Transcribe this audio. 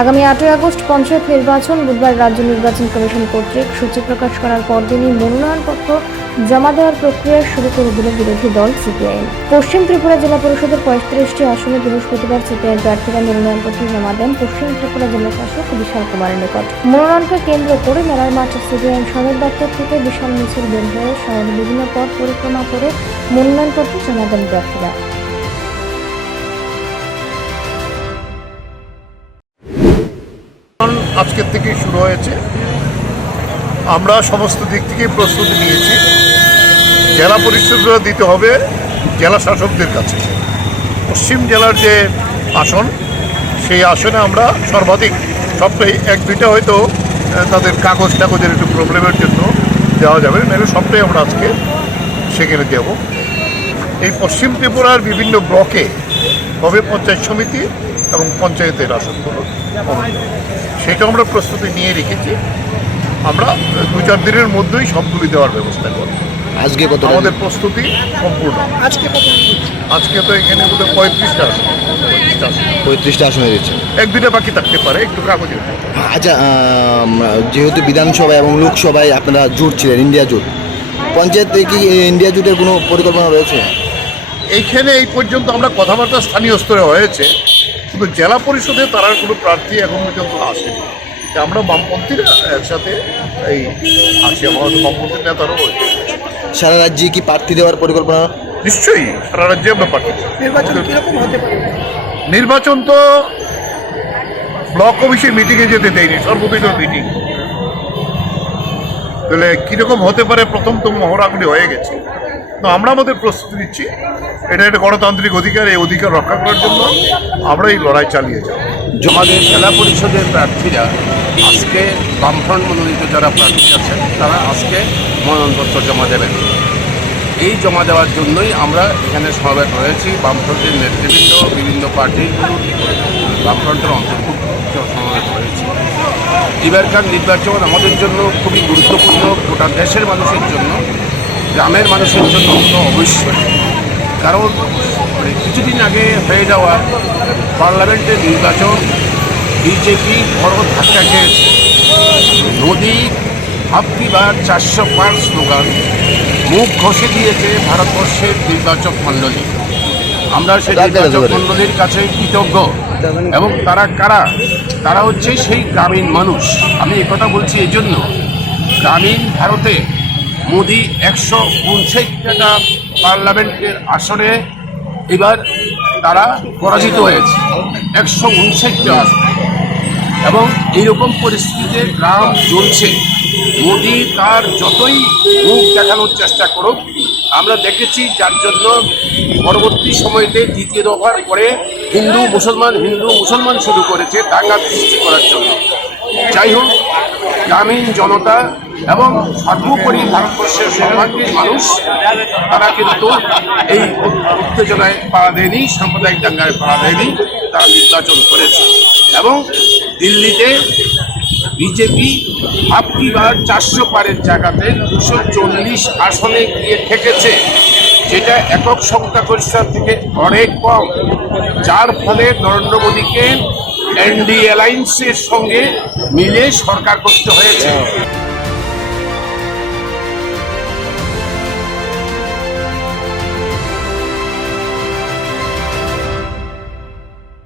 আগামী আটই আগস্ট পঞ্চায়েত নির্বাচন, বুধবার রাজ্য নির্বাচন কমিশন কর্তৃক সূচি প্রকাশ করার পরদিনই মনোনয়নপত্র জমা দেওয়ার প্রক্রিয়া শুরু করে দিল বিরোধী দল সিপিআইএম পশ্চিম ত্রিপুরা জেলা পরিষদের পঁয়ত্রিশটি আসনে বৃহস্পতিবার সিপিআইএম প্রার্থীরা মনোনয়নপত্র জমা দেন পশ্চিম ত্রিপুরা জেলা শাসক বিশাল কুমারের নিকট। মনোনয়নকে কেন্দ্র করে মেলার মাঠে সিপিআইএম সদর দপ্তর থেকে বিশাল মিছিল বের হয়ে শহরের বিভিন্ন পথ পরিক্রমা করে মনোনয়নপত্র জমা দেন প্রার্থীরা। আজকের থেকে শুরু হয়েছে। আমরা সমস্ত দিক থেকে প্রস্তুতি নিয়েছি। জেলা পরিষদরা দিতে হবে জেলা শাসকদের কাছে। পশ্চিম জেলার যে আসন, সেই আসনে আমরা সর্বাধিক সবটাই এক দুইটা হয়তো তাদের কাগজ টাগজের একটু প্রবলেমের জন্য দেওয়া যাবে। নাহলে সবটাই আমরা আজকে সেখানে দেব এই পশ্চিম ত্রিপুরার বিভিন্ন ব্লকে হবে পঞ্চায়েত সমিতি এবং পঞ্চায়েতের আসনগুলো হবে। সেটা আমরা প্রস্তুতি নিয়ে রেখেছি। আমরা দু চার দিনের মধ্যেই সবগুলি দেওয়ার ব্যবস্থা করব। আজকে কত আমাদের প্রস্তুতি সম্পূর্ণ। আজকে আজকে তো এখানে বোধহয় পঁয়ত্রিশটা আছে পঁয়ত্রিশটা আসনে। দিচ্ছে এক দুইটা বাকি থাকতে পারে একটু কাগজের আচ্ছা যেহেতু বিধানসভা এবং লোকসভায় আপনারা জোট ছিলেন ইন্ডিয়া জোট পঞ্চায়েতে কি ইন্ডিয়া জোটের কোনো পরিকল্পনা রয়েছে? এইখানে এই পর্যন্ত আমরা কথাবার্তা স্থানীয় স্তরে হয়েছে। কিন্তু জেলা পরিষদে তারা কোনো প্রার্থী এখন পর্যন্ত আসেনি। আমরা বামপন্থীরা একসাথে এই আছি আমাদের বামপন্থীর নেতারও রয়েছে। সারা রাজ্যে কি প্রার্থী দেওয়ার পরিকল্পনা? নিশ্চয়ই সারা রাজ্যে আমরা প্রার্থী নির্বাচন আমাদের- হতে পারে? নির্বাচন তো ব্লক অফিসে মিটিংয়ে যেতে দেয়নি সর্বদলীয় মিটিং তাহলে কীরকম হতে পারে প্রথম তো মহড়াগুলি হয়ে গেছে। তো আমরা আমাদের প্রস্তুতি নিচ্ছি। এটা একটা গণতান্ত্রিক অধিকার, এই অধিকার রক্ষা করার জন্য আমরা এই লড়াই চালিয়ে যাব। আমাদের জেলা পরিষদের প্রার্থীরা আজকে বামফ্রন্ট মনোনীত যারা প্রার্থী আছেন, তারা আজকে মনোনয়নপত্র জমা দেবেন। এই জমা দেওয়ার জন্যই আমরা এখানে সমাবেশ হয়েছি। বামফ্রন্টের নেতৃবৃন্দ, বিভিন্ন পার্টির বামফ্রন্টের অন্তর্ভুক্ত সমাবেশ হয়েছে। এবারকার নির্বাচন আমাদের জন্য খুবই গুরুত্বপূর্ণ, গোটা দেশের মানুষের জন্য। গ্রামের মানুষের জন্য তো অবশ্যই। কারণ মানে কিছুদিন আগে হয়ে যাওয়া পার্লামেন্টের নির্বাচন বিজেপি বড় ধাক্কা খেয়েছে। নদী আপকি বার চারশো পাঁচ স্লোগান মুখ ঘষে দিয়েছে ভারতবর্ষের নির্বাচক মণ্ডলী। আমরা সেই নির্বাচক মণ্ডলীর কাছে কৃতজ্ঞ। এবং তারা কারা? তারা হচ্ছে সেই গ্রামীণ মানুষ। আমি কথা বলছি এই জন্য গ্রামীণ ভারতে মোদি একশো উনষাটটা পার্লামেন্টের আসনে এবার তারা পরাজিত হয়েছে। একশো উনষাটটা আসনে। এবং এইরকম পরিস্থিতিতে গ্রাম জ্বলছে। মোদি তার যতই মুখ দেখানোর চেষ্টা করুক, আমরা দেখেছি যার জন্য পরবর্তী সময়তে দ্বিতীয় দফার পরে হিন্দু মুসলমান হিন্দু মুসলমান শুরু করেছে, দাঙ্গা সৃষ্টি করার জন্য। যাই হোক, গ্রামীণ জনতা এবং সর্বোপরি ভারতবর্ষের সর্বাঙ্গীন মানুষ, তারা কিন্তু এই উত্তেজনায় পাড়া দেয়নি, সাম্প্রদায়িক দাঙ্গায় পাড়া দেয়নি, তারা নির্বাচন করেছে। এবং দিল্লিতে বিজেপি আপকি বার চারশো পারের জায়গাতে দুশো চল্লিশ আসনে গিয়ে ঠেকেছে, যেটা একক সংখ্যাগরিষ্ঠতা থেকে অনেক কম। যার ফলে নরেন্দ্র মোদীকে এনডি অ্যালায়েন্সের সঙ্গে মিলে সরকার করতে হয়েছে।